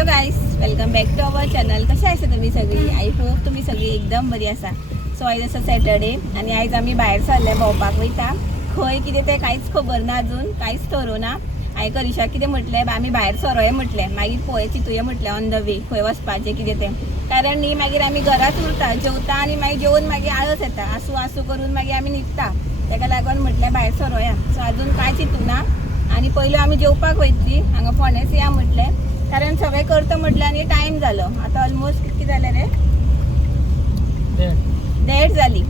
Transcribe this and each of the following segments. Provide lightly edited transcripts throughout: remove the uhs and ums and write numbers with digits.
Hello guys, welcome back to our channel. कशा आसा तुम्ही सगळी? आय होप तुम्ही सगळी एकदम बरी आसा. सो आयज आसा सॅटर्डे आणि आयज आम्ही बाहेर चालले भोंवपाक वयता. खंय कितें तें कांयच खबर ना, अजून कांयच ठरवना. हांवें करिशा कितें म्हटलें, आमी भायर सरोया म्हटलें, मागीर पळय चिंतुया म्हटलें ऑन द वे खंय वचपाचें कितें तें. कारण न्ही मागीर आमी घराच उरता, जेवता आनी मागीर जेवून मागीर आळस येता, आसू आसू करून मागीर आमी न्हिदता. ताका लागून म्हटलें भायर सरोया. सो अजून कांय चिंतूना आनी पयलीं आमी जेवपाक वयतलीं. हांगा फोंडेच या म्हटलें, कारण सगळें करता म्हटलें आनी टायम जालो. आतां ऑलमोस्ट कितके जालें रे, 1:30 जाली.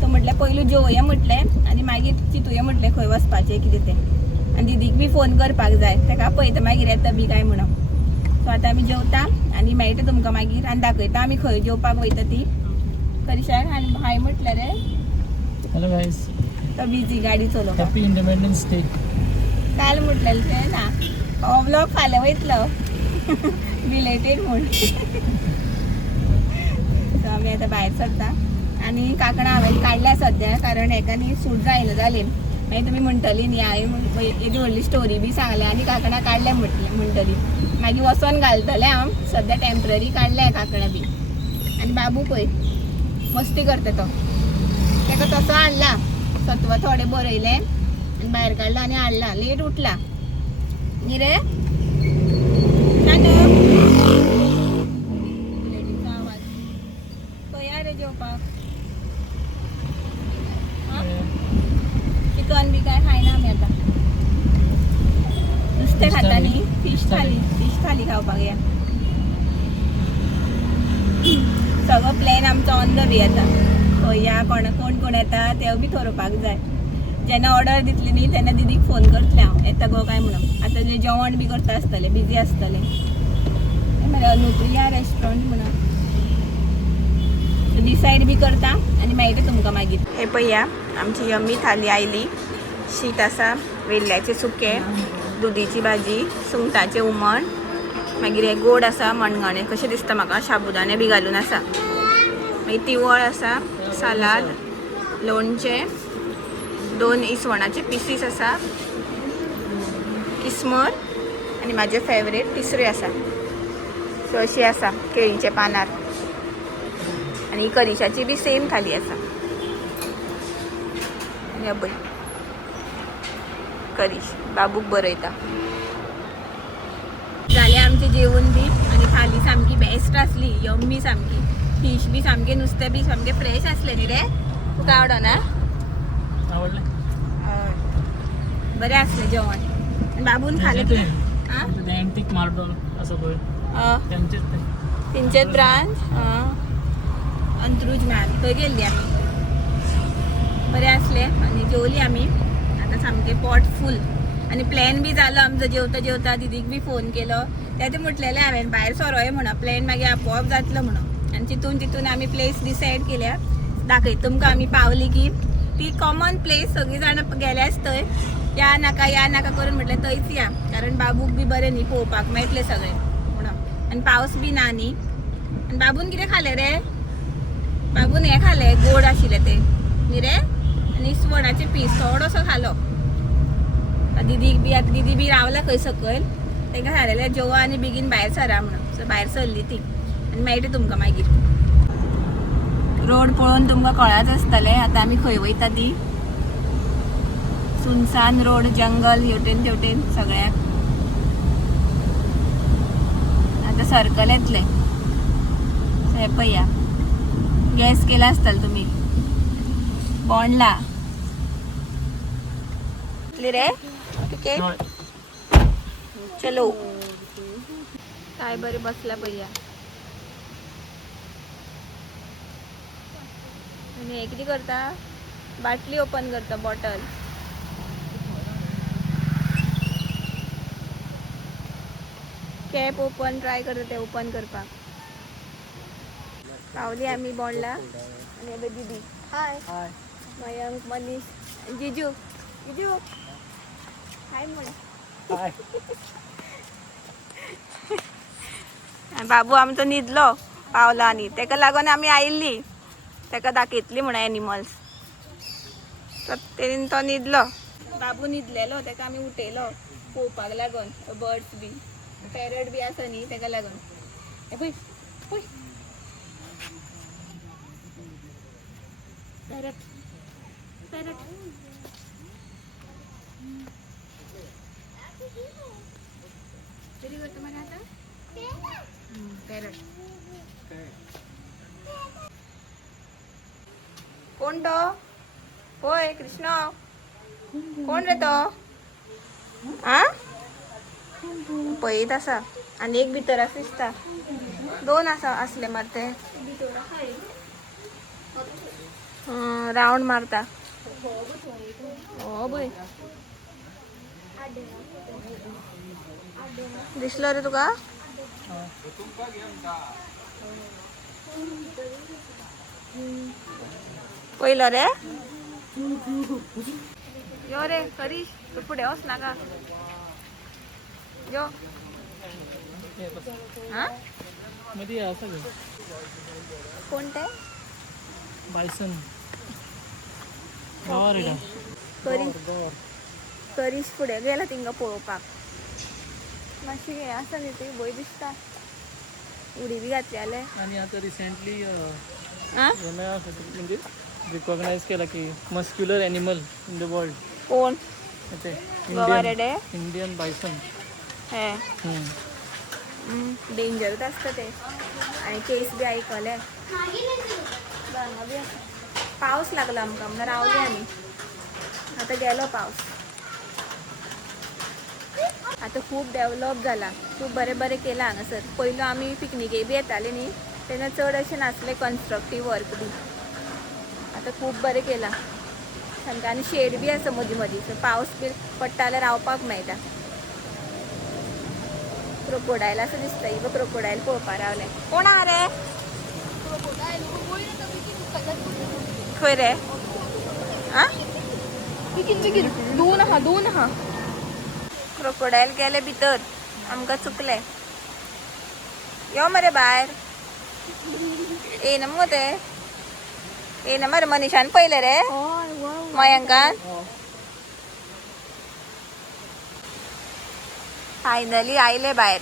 सो म्हटलें पयलीं जेवया म्हटलें आनी मागीर चिंतुया म्हटलें खंय वचपाचें कितें तें. आनी दिदीक बी फोन करपाक जाय, ताका पळयता मागीर येता बी काय म्हणून. सो आतां आमी जेवता आनी मेळटा तुमकां मागीर आनी दाखयता आमी खंय जेवपाक वयता ती. करिशाक हाय म्हटलें रे. हेलो गाइस, तो बिजी गाडी चलोवपाक. Happy independence day. काल म्हटलेलें तें ना, हो ब्लॉग फाल्यां वयतलो बिलेटेड म्हूण. सो आमी आतां भायर सरता आनी कांकणां हांवें काडल्या सद्या, कारण हेका न्ही सूट जायना जालें. मागीर तुमी म्हणटली न्ही हांवें येदी व्हडली स्टोरी बी सांगल्या आनी कांकणां काडल्या म्हणटली. मागीर वचोन घालतलें हांव. सद्या टेम्पररी काडल्या कांकणां बी. आनी बाबू पळय मस्ती करता तो. ताका तसो हाडला, सत्व थोडें बरयलें आनी भायर काडला आनी हाडला. लेट उठला न्ही रे. आवाज खंय या रे जेवपाक? चिकन बी काय खायना आमी आतां. नुस्तें खाता न्ही, फिश थाली खावपाक या. सगळो प्लॅन आमचो ऑन द वे आतां. खंय या, कोण कोण येता तें बी ठरोवपाक जाय. जेन्ना ऑर्डर दितली न्ही तेन्ना दिदीक फोन करतलें हांव, येता गो काय म्हणून. आतां जें जेवण बी करता आसतलें, बिजी आसतलें. म्हळ्यार अनुप्रिया रेस्टॉरंट म्हणून डिसायड बी करता आनी मेळटा तुमकां मागीर. हे पळया, आमची यम्मी थाली आयली. शीत आसा, वेल्ल्याचें सुकें, दुदीची भाजी, सुंगटाचें हुमण, मागीर हे गोड आसा मणगणें कशें दिसता म्हाका, शाबुदाणे बी घालून आसा. मागीर तिवळ आसा, सालाद, लोणचें, 2 इसवणाचे पिसीस आसा, किस्मर आनी म्हाजे फेवरेट तिसऱ्यो आसा. सो अशी आसा केळीच्या पानार. आनी करिशाची बी सेम थाली आसा. या पळय करिश बाबूक बरयता. जालें आमचें जेवण बी आनी थाली सामकी बेस्ट आसली, यम्मी सामकी. फिश बी सामकें, नुस्तें बी सामकें फ्रेश आसलें न्ही रे. तुका आवडना? आवडलं. बरें आसलें जेवण. आनी बाबून खालें तुवें? आं अँटिक मार्बल असं पळय, तेंचेच ब्रांच अंत्रुज मॅल थंय गेल्ली आमी. बरें आसलें आनी जेवली आमी. आतां सामकें पोट फूल आनी प्लॅन बी जालो आमचो. जेवता जेवता दिदीक बी फोन केलो. तें म्हटलेलें हांवें भायर सरोया म्हणून, प्लॅन मागीर आपोआप जातलो म्हणून. आनी चिंतून आमी प्लेस डिसायड केल्या. दाखयता तुमकां आमी पावली की. ती कॉमन प्लेस, सगळीं जाणां गेल्याच थंय. या नाका करून म्हटलें थंयच या, कारण बाबूक बी बरें न्ही, पळोवपाक मेळटलें सगळें म्हणून. आनी पावस बी ना न्ही. आनी बाबून कितें खालें रे? बाबून हें खालें, गोड आशिल्लें तें न्ही रे. आनी इसवणाचे पीस थोडोसो खालो. दिदी बी रावला खंय सकयल. तांकां सांगलेलें जेवा आनी बेगीन भायर सरा म्हणून. सो भायर सरली ती आनी मेळटा तुमकां मागीर. रोड पळोवन तुमकां कळत आसतलें आतां आमी खंय वयता ती. सुनसान रोड, जंगल हेवटेन तेवटेन सगळ्याक. आतां सर्कल येतलें. हे पळया, गॅस केला आसतलें तुमी, बोंडला रे. ओके चलो. काय बरें बसला पळया. आनी हे कितें करता, बाटली ओपन करता, बॉटल. कॅप ओपन ट्राय करता ते ओपन करपाक. पावली आमी बोंडला. आनी हे दीदी हाय, मयंक, मनीष, जिजू हाय म्हण. बाबू आमचो न्हिदलो पावलो आनी ताका लागून आमी आयिल्ली ताका दाखयतली म्हणून एनिमल्स. तेणेन तो न्हिदलो, बाबू न्हिदलेलो, ताका आमी उठयलो पळोवपाक लागून बर्ड्स बी. पॅरट बी आसा न्ही ताका लागून हे पळय पळय पॅरट पॅरट कधी करतो मला आता पॅरट कोण तो होय कृष्ण कोण रे तो आ पळयत आसा आनी एक भितर आसा दिसता दोन आसा असले मार ते राउंड मारता हो बय दिसलो रे तुका पळयलो रे यो रे करीश तू फुडें वच नाका यो हा मध्ये असं घे. कोण ते बायसन गवर इडा करी गवर करीश फुडें गेला तिंगा पळोवपाक मातशी हें आसा न्ही ती भंय दिसता उडी बी घातली जाल्यार आणि आता रिसेंटली आ म्हणजे रिकॉग्नाइज केला की muscular animal in the world कोण ते गवारेडे इंडियन बायसन हे डेंजरच आसता ते आनी केस बी आयकले भांगा बी आसा पावस लागलो आमकां म्हणून रावली आमी आतां गेलो पावस आतां खूब डेवलप जाला खूब बरें बरें केलां हांगासर पयलो आमी पिकनिके बी येताले न्ही तेन्ना चड अशें नासलें कन्स्ट्रक्टीव वर्क बी आतां खूब बरें केलां सामकें आनी शेड बी आसा मदीं मदीं सो पावस बी पडटा जाल्यार रावपाक मेळटा क्रोकोडायल आसा दिसता ही क्रोकोडायल पळोवपाक रावलें कोण आहा रे खंय रे आ दोन आहा क्रोकोडायल गेले भितर आमकां चुकले यो मरे भायर येना मगो ते येना मरे मनीशान पयले रे मयांकान फायनली आयले भायर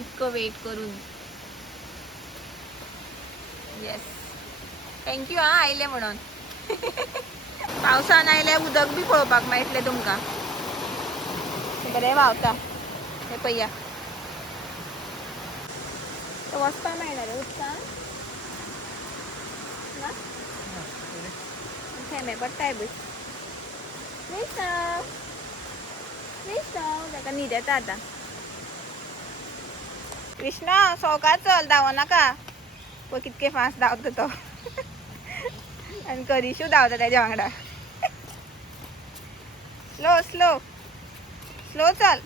इतको वेट करून येस थँक्यू हा आयले म्हणून पावसान आयले उदक बी पळोवपाक मेळटलें तुमकां बरें व्हांवता हे पळया वचपाक मेळना रे उदकान ना थेंबे पडटाय बी ताका न्हीद येता आतां कृष्णा सवकास चल धांवो नाका पळय कितके फास्ट धांवता तो आनी करिशू धांवता तेज्या वांगडा स्लो स्लो स्लो चल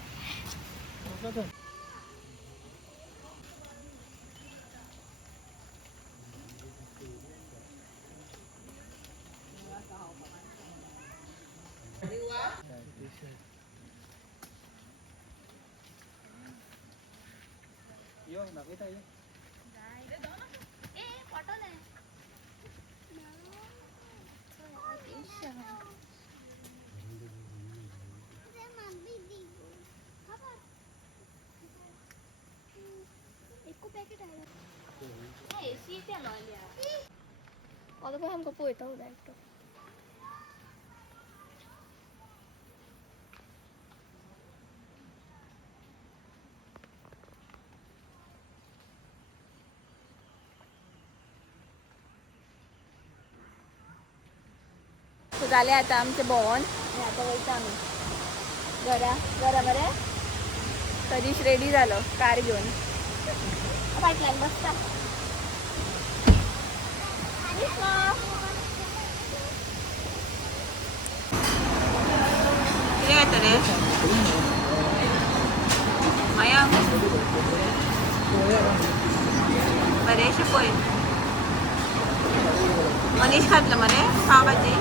Kalau pun hamka pun tahu dah itu. So झाले आता आमचे भोवन आणि आता वयता आमी घरा मरे कधीच रेडी झालो कार घेऊन फाटल्यान बसता कितें येता रे माया बरेंशें पळय मनीश खातलो मरे पाव भाजी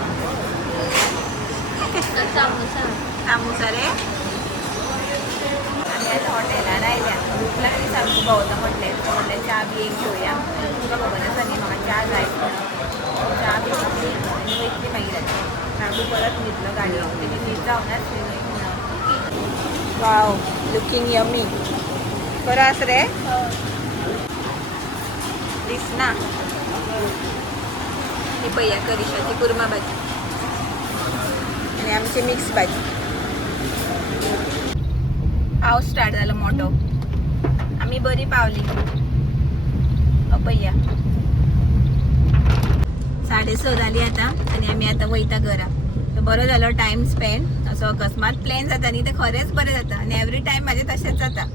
सामोसा रे आमी आतां हॉटेलार आयल्या भूक लागली सामकी भोंवता म्हटलें च्या बी एक घेवया तुका खबर आसा न्ही म्हाका च्या जाय च्या बी घेतली आनी वयतली मागीर लागू परत न्हिदलो गाडयो तेजी न्हीद जावनासली न्हय म्हणून वाव लुकिंग यमी बरं असं रे दिस ना ही पय्या करिशाची कुर्मा भाजी आणि आमची मिक्स भाजी पाऊस स्टार्ट झाला मोठो आम्ही बरी पावली पय्या 6:30 झाली आता आणि आम्ही आता वयता घरा तर बरं झालं टाइम स्पेंड असं अकस्मात प्लॅन जाता न्ही ते खरेंच बरें जाता आणि एवरी टाइम माझे तशेंच जाता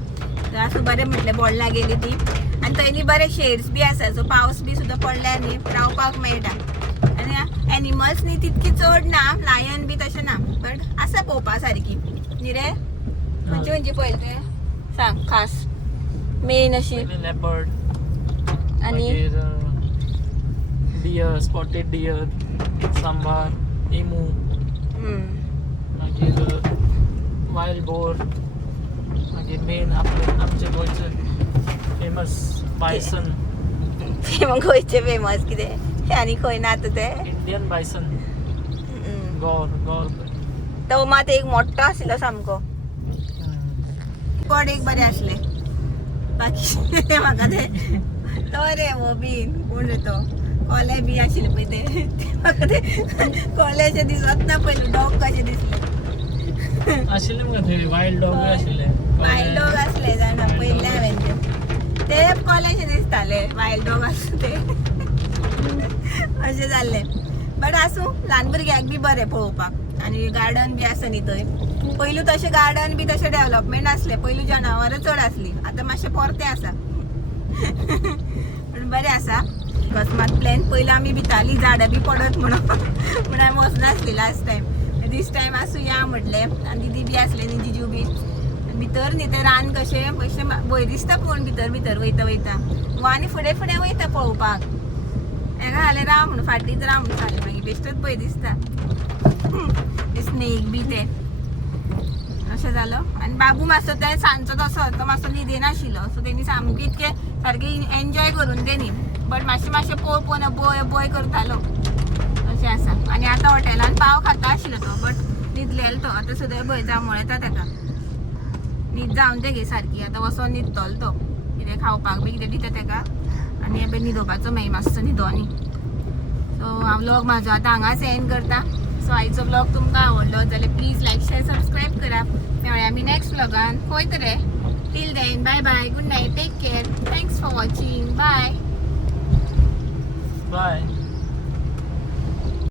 तर असं बरें म्हटलें बोडला गेली ती आणि थंय न्ही बरे शेड्स बी आसा सो पावस बी सुद्दां पडल्यार न्ही रावपाक मेळटा आणि एनिमल्स न्ही तितकी चड ना लायन बी तशें ना बट आसा पळोवपा सारकी न्ही रे खंयची पळयलें तें सांग खास मेन अशी लेपर्ड आणि Deere spotted deer sambar emu मागीर वायल्ड बोर मागीर मेन आमचे गोंयचे फेमस बायसन ते मग गोंयचे फेमस कितें आनी खंय ना आतां ते इंडियन बायसन गौर तो मात एक मोठो आशिल्लो सामको पड एक बरें आसले बाकी म्हाका ते तो रे वो बीन कोण रे तो कोले बी आशिल्ले पळय ते म्हाका ते कोल्याचे दिसत ना पयलीं डॉग कशे दिसले आशिल्ले मग थंय वायल्ड डॉग आशिल्ले वायल्ड डॉग आसले जाणा पयले हांवें ते कोल्याचे दिसताले वायल्ड डॉग आसले ते अशें जाल्लें बट आसूं ल्हान भुरग्यांक बी बरें पळोवपाक आनी गार्डन बी आसा न्ही थंय पयलू तशें गार्डन बी तशें डेवलपमेंट आसलें पयलू जनावरां चड आसलीं आतां मातशें परतें आसा पण बरें आसा अकस्मात प्लॅन पयलीं आमी भितालीं झाडां बी पडत म्हणून पूण हांवें वचनासली लास्ट टायम दीस टायम आसूं या म्हटलें आनी दिदी बी आसले न्ही जिजू बी भितर न्ही तें रान कशें भंय दिसता पूण भितर वयता आनी फुडें वयता पळोवपाक हेका जालें राव म्हणून फाटीच राव म्हणून जालें मागीर बेश्टोच भंय दिसता स्नेक बी ते अशें जालो आनी बाबू मातसो ते सांजचो तसो तो मातसो न्हिदे नाशिल्लो सो तेणी सामकें इतकें सारकें एन्जॉय करून तेणी बट मातशें पळोवन बय करतालो अशें आसा आनी आतां हॉटेलान पाव खाता आशिल्लो तो बट न्हिदलेलो तो आतां सुद्दां भंय जांव येता ताका न्हीद जावन तेगे सारकी आतां वचोन न्हिदतलो तो कितें खावपाक बी कितें दिता ताका आनी हे न्हिदोवपाचो मागीर मातसो न्हिदोनी सो हांव व्लॉग म्हाजो आतां हांगाच एंड करता सो आयचो व्लॉग तुमकां आवडलो जाल्यार प्लीज लायक शेअर सबस्क्रायब करा मेळया आमी नेक्स्ट व्लॉगान खंय तरी till then bye bye good night take care thanks for watching bye bye